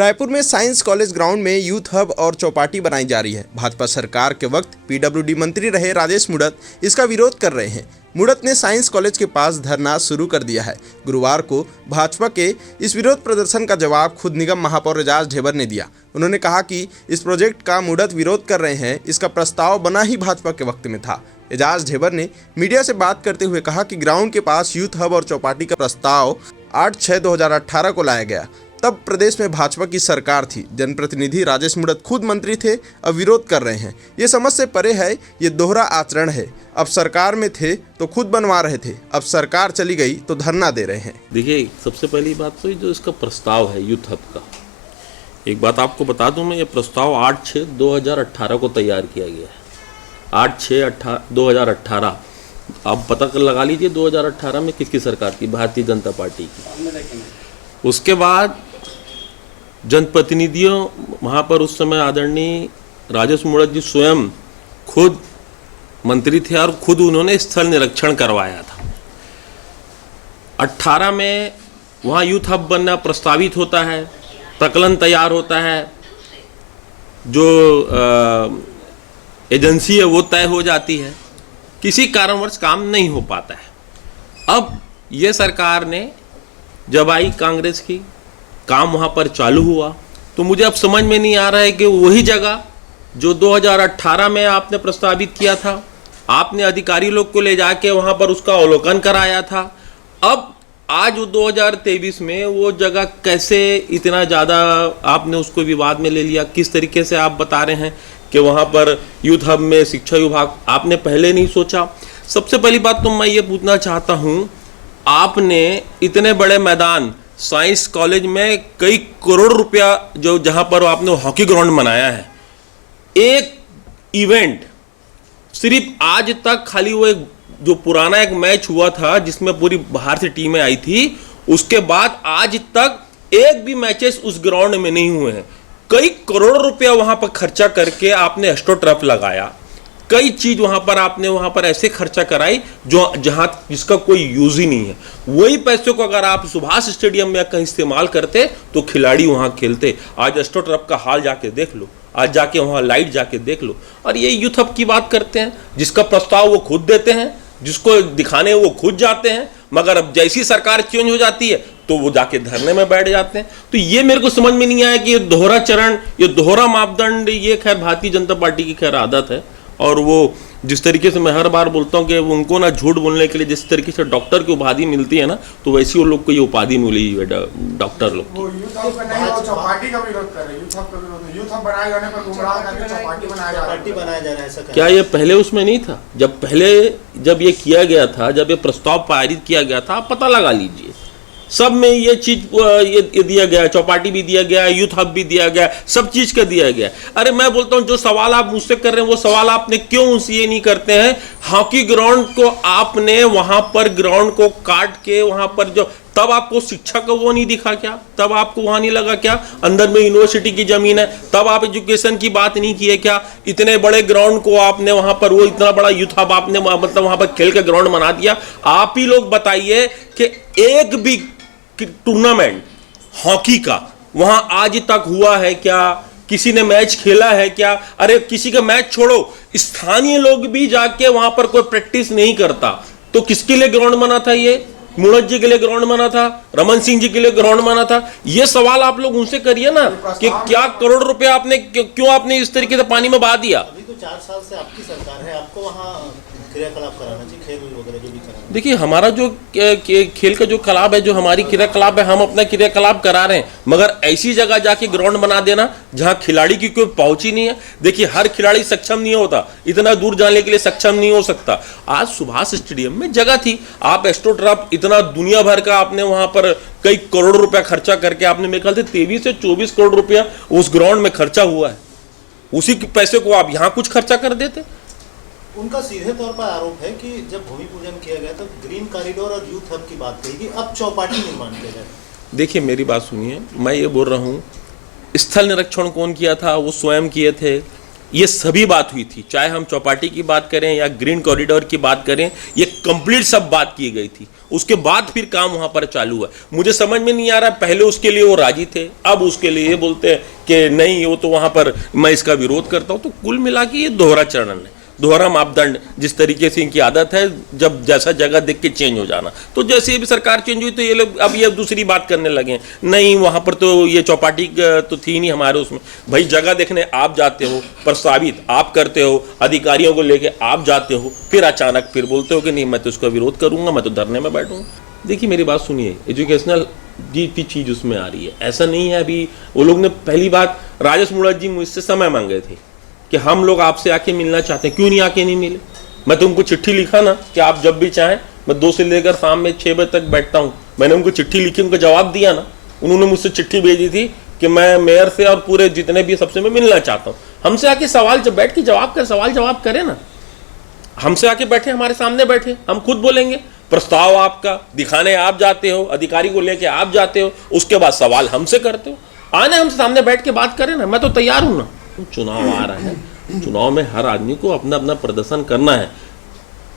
रायपुर में science college ground में youth hub और चौपाटी बनाई जा रही है। भाजपा सरकार के वक्त पीडब्ल्यूडी मंत्री रहे राजेश मूणत इसका विरोध कर रहे हैं। मूणत ने साइंस कॉलेज के पास धरना शुरू कर दिया है। गुरुवार को भाजपा के इस विरोध प्रदर्शन का जवाब खुद निगम महापौर एजाज ढेबर ने दिया। उन्होंने कहा कि इस प्रोजेक्ट का मूणत विरोध कर रहे हैं, इसका प्रस्ताव बना ही भाजपा के वक्त में था। एजाज ढेबर ने मीडिया से बात करते हुए कहा कि ग्राउंड के पास यूथ हब और चौपाटी का प्रस्ताव 8/6/2018 को लाया गया। तब प्रदेश में भाजपा की सरकार थी, जनप्रतिनिधि राजेश मूणत खुद मंत्री थे, अब विरोध कर रहे हैं। ये समझ से परे है, ये दोहरा आचरण है। अब सरकार में थे तो खुद बनवा रहे थे, अब सरकार चली गई तो धरना दे रहे हैं। देखिए, सबसे पहली बात तो जो इसका प्रस्ताव है यूथ हब का, एक बात आपको बता दूं मैं, ये प्रस्ताव 8/6/2018 को तैयार किया गया है। 8/6/2018 आप पता कर लगा लीजिए 2018 में किसकी सरकार थी, भारतीय जनता पार्टी की। उसके बाद जनप्रतिनिधियों वहाँ पर उस समय आदरणीय राजेश मूणत जी स्वयं खुद मंत्री थे और खुद उन्होंने स्थल निरीक्षण करवाया था। 18 में वहाँ यूथ हब बनना प्रस्तावित होता है, प्रकलन तैयार होता है, जो एजेंसी है वो तय हो जाती है, किसी कारणवश काम नहीं हो पाता है। अब ये सरकार ने जब आई कांग्रेस की, काम वहाँ पर चालू हुआ, तो मुझे अब समझ में नहीं आ रहा है कि वही जगह जो 2018 में आपने प्रस्तावित किया था, आपने अधिकारी लोग को ले जाके वहाँ पर उसका अवलोकन कराया था, अब आज 2023 में वो जगह कैसे इतना ज़्यादा आपने उसको विवाद में ले लिया? किस तरीके से आप बता रहे हैं कि वहाँ पर यूथ हब में शिक्षा विभाग आपने पहले नहीं सोचा? सबसे पहली बात तो मैं ये पूछना चाहता हूँ, आपने इतने बड़े मैदान साइंस कॉलेज में कई करोड़ रुपया जो जहाँ पर आपने हॉकी ग्राउंड बनाया है, एक इवेंट सिर्फ आज तक खाली वो एक जो पुराना एक मैच हुआ था जिसमें पूरी बाहर से टीमें आई थी, उसके बाद आज तक एक भी मैचेस उस ग्राउंड में नहीं हुए हैं। कई करोड़ रुपया वहां पर खर्चा करके आपने एस्ट्रोटर्फ लगाया, कई चीज वहां पर आपने वहां पर ऐसे खर्चा कराई जो जहां जिसका कोई यूज ही नहीं है। वही पैसों को अगर आप सुभाष स्टेडियम में कहीं इस्तेमाल करते तो खिलाड़ी वहां खेलते। आज एस्ट्रोटर्फ का हाल जाके देख लो, आज जाके वहां लाइट जाके देख लो। और ये यूथ हब की बात करते हैं, जिसका प्रस्ताव वो खुद देते हैं, जिसको दिखाने वो खुद जाते हैं, मगर अब जैसी सरकार चेंज हो जाती है तो वो जाके धरने में बैठ जाते हैं। तो ये मेरे को समझ में नहीं आया कि ये दोहरा चरण, ये दोहरा मापदंड, ये खैर भारतीय जनता पार्टी की खैर आदत है। और वो जिस तरीके से मैं हर बार बोलता हूँ कि उनको ना झूठ बोलने के लिए जिस तरीके से डॉक्टर की उपाधि मिलती है ना, तो वैसी वो लोग को ये उपाधि मिली है डॉक्टर लोग की। क्या ये पहले उसमें नहीं था? जब ये किया गया था, जब ये प्रस्ताव पारित किया गया था, आप पता लगा लीजिए, सब में ये चीज ये दिया गया, चौपाटी भी दिया गया, यूथ हब भी दिया गया, सब चीज का दिया गया। अरे मैं बोलता हूँ, जो सवाल आप मुझसे कर रहे हैं वो सवाल आपने क्यों उनसे ये नहीं करते हैं? हॉकी ग्राउंड को आपने वहां पर ग्राउंड को काट के वहां पर जो, तब आपको शिक्षा का वो नहीं दिखा क्या? तब आपको वहां नहीं लगा क्या अंदर में यूनिवर्सिटी की जमीन है? तब आप एजुकेशन की बात नहीं की है क्या? इतने बड़े ग्राउंड को आपने वहां पर, वो इतना बड़ा यूथ हब आपने मतलब वहां पर खेल का ग्राउंड बना दिया। आप ही लोग बताइए कि एक भी टूर्नामेंट हॉकी का वहां आज तक हुआ है क्या? किसी ने मैच खेला है क्या? अरे किसी का मैच छोड़ो, स्थानीय लोग भी जाके वहां पर कोई प्रैक्टिस नहीं करता। तो किसके लिए ग्राउंड बना था? ये मूणत जी के लिए ग्राउंड बना था, रमन सिंह जी के लिए ग्राउंड बना था। ये सवाल आप लोग उनसे करिए ना कि क्या करोड़ रुपया आपने क्यों आपने इस तरीके से पानी में बहा दिया? अभी तो 4 साल से आपकी सरकार है, आपको वहां क्रियाकलाप कराना चाहिए, खेल वगैरह जो भी कराना। देखिए, हमारा जो खेल का जो क्लब है, जो हमारी क्रियाकलाप है, हम अपना क्रियाकलाप करा रहे हैं, मगर ऐसी जगह जाके ग्राउंड बना देना जहां खिलाड़ी की कोई पहुंच ही नहीं है। देखिए, हर खिलाड़ी सक्षम नहीं होता, इतना दूर जाने के लिए सक्षम नहीं हो सकता। आज सुभाष स्टेडियम में जगह थी, आप एस्ट्रोटर्फ इतना दुनिया भर का आपने वहां पर कई करोड़ रुपया खर्चा करके आपने, मेरे ख्याल से 23 से 24 करोड़ रुपया उस ग्राउंड में खर्चा हुआ है। उसी पैसे को आप यहां कुछ खर्चा कर देते। उनका सीधे तौर पर आरोप है कि जब भूमि पूजन किया गया तो ग्रीन कॉरिडोर और यूथ हब की बात कही गई, अब चौपाटी निर्माण किया जाए। देखिए, मेरी बात सुनिए, मैं ये बोल रहा हूँ, स्थल निरीक्षण कौन किया था? वो स्वयं किए थे। ये सभी बात हुई थी, चाहे हम चौपाटी की बात करें या ग्रीन कॉरिडोर की बात करें, ये कंप्लीट सब बात की गई थी। उसके बाद फिर काम वहां पर चालू हुआ। मुझे समझ में नहीं आ रहा, पहले उसके लिए वो राजी थे, अब उसके लिए ये बोलते हैं कि नहीं वो तो वहां पर मैं इसका विरोध करता हूं। तो कुल मिला के ये दोहरा चरण है, दोहरा मापदंड, जिस तरीके से इनकी आदत है जब जैसा जगह देख के चेंज हो जाना। तो जैसे भी सरकार चेंज हुई तो ये लोग अब ये दूसरी बात करने लगे, नहीं वहां पर तो ये चौपाटी तो थी नहीं हमारे उसमें। भाई जगह देखने आप जाते हो, प्रस्तावित आप करते हो, अधिकारियों को लेके आप जाते हो, फिर अचानक फिर बोलते हो कि नहीं मैं तो इसका विरोध करूंगा, मैं तो धरने में बैठूंगा। देखिए मेरी बात सुनिए, एजुकेशनल की चीज उसमें आ रही है, ऐसा नहीं है। अभी वो लोग ने पहली बात राजेश मुड़त जी मुझसे समय मांगे थे कि हम लोग आपसे आके मिलना चाहते हैं, क्यों नहीं आके नहीं मिले। मैं तो उनको चिट्ठी लिखा ना कि आप जब भी चाहें, मैं 2 से लेकर शाम में 6 बजे तक बैठता हूं। मैंने उनको चिट्ठी लिखी, उनको जवाब दिया ना। उन्होंने मुझसे चिट्ठी भेजी थी कि मैं मेयर से और पूरे जितने भी सबसे मैं मिलना चाहता हूँ। हमसे आके सवाल जब बैठ के सवाल जवाब करें ना, हमसे आके बैठे, हमारे सामने बैठे, हम खुद बोलेंगे। प्रस्ताव आपका दिखाने आप जाते हो, अधिकारी को लेके आप जाते हो, उसके बाद सवाल हमसे करते हो। आने हमसे सामने बैठ के बात करें ना, मैं तो तैयार हूं ना। चुनाव आ रहा है, चुनाव में हर आदमी को अपना अपना प्रदर्शन करना है।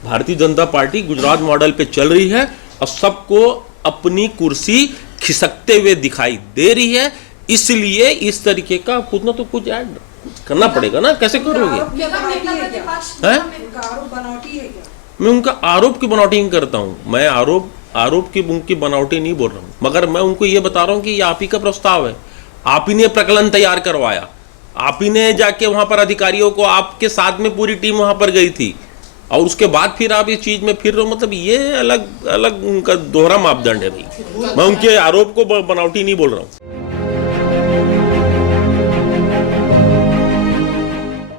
भारतीय जनता पार्टी गुजरात मॉडल पे चल रही है और सबको अपनी कुर्सी खिसकते हुए दिखाई दे रही है, इसलिए इस तरीके का कुछ ना तो कुछ ऐड करना पड़ेगा ना। कैसे करोगे? मैं उनका आरोप की बनावटी नहीं करता हूं, मैं आरोप की उनकी बनावटी नहीं बोल रहा हूं, मगर मैं उनको ये बता रहा हूं कि ये आप ही का प्रस्ताव है, आप ही ने प्रकलन तैयार करवाया, आप ही ने जाके वहां पर अधिकारियों को, आपके साथ में पूरी टीम वहां पर गई थी, और उसके बाद फिर आप इस चीज में फिर रहे हो। मतलब ये अलग अलग उनका दोहरा मापदंड है भाई। मैं उनके आरोप को बनावटी नहीं बोल रहा हूँ।